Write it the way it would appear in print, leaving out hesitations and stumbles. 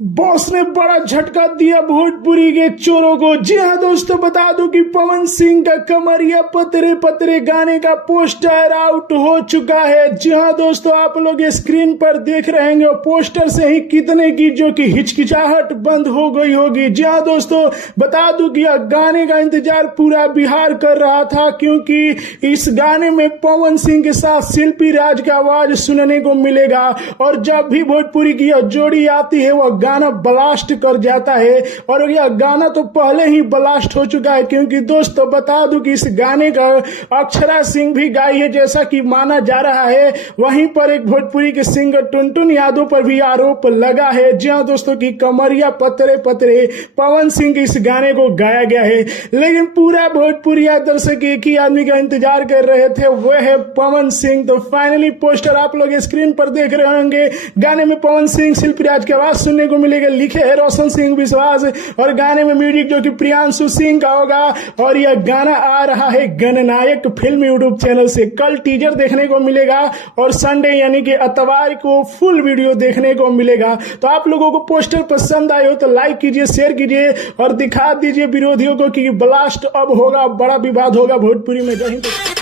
बॉस ने बड़ा झटका दिया भोजपुरी के चोरों को। जी हाँ दोस्तों, बता दूं कि पवन सिंह का कमरिया पतरे पतरे गाने का पोस्टर आउट हो चुका है। जी हाँ दोस्तों, आप लोग स्क्रीन पर देख रहे हैं, पोस्टर से ही कितने की जो कि हिचकिचाहट बंद हो गई होगी। जी हाँ दोस्तों, बता दूं कि यह गाने का इंतजार पूरा बिहार कर रहा था, क्योंकि इस गाने में पवन सिंह के साथ शिल्पी राज का आवाज सुनने को मिलेगा। और जब भी भोजपुरी की यह जोड़ी आती है वह गाना ब्लास्ट कर जाता है, और यह गाना तो पहले ही ब्लास्ट हो चुका है, क्योंकि दोस्तों बता दूं कि इस गाने का अक्षरा सिंह भी गाई है जैसा कि माना जा रहा है। वहीं पर एक भोजपुरी के सिंगर टुनटुन यादव पर भी आरोप लगा है। जी हाँ दोस्तों, की कमरिया पतरे पतरे पवन सिंह के इस गाने को गाया गया है, लेकिन पूरा भोजपुरी दर्शक एक ही आदमी का इंतजार कर रहे थे, वह है पवन सिंह। तो फाइनली पोस्टर आप लोग स्क्रीन पर देख रहे होंगे। गाने में पवन सिंह शिल्पी राज की आवाज सुनने को मिलेगा, लिखे है रोशन सिंह विश्वास, और गाने में म्यूजिक जो कि प्रियांशु सिंह का होगा। और यह गाना आ रहा है गणनायक फिल्म यूट्यूब चैनल से। कल टीजर देखने को मिलेगा और संडे यानी कि इतवार को फुल वीडियो देखने को मिलेगा। तो आप लोगों को पोस्टर पसंद आए हो तो लाइक कीजिए, शेयर कीजिए और दिखा दीजिए विरोधियों को कि ब्लास्ट अब होगा, बड़ा विवाद होगा भोजपुरी में। जय हिंद।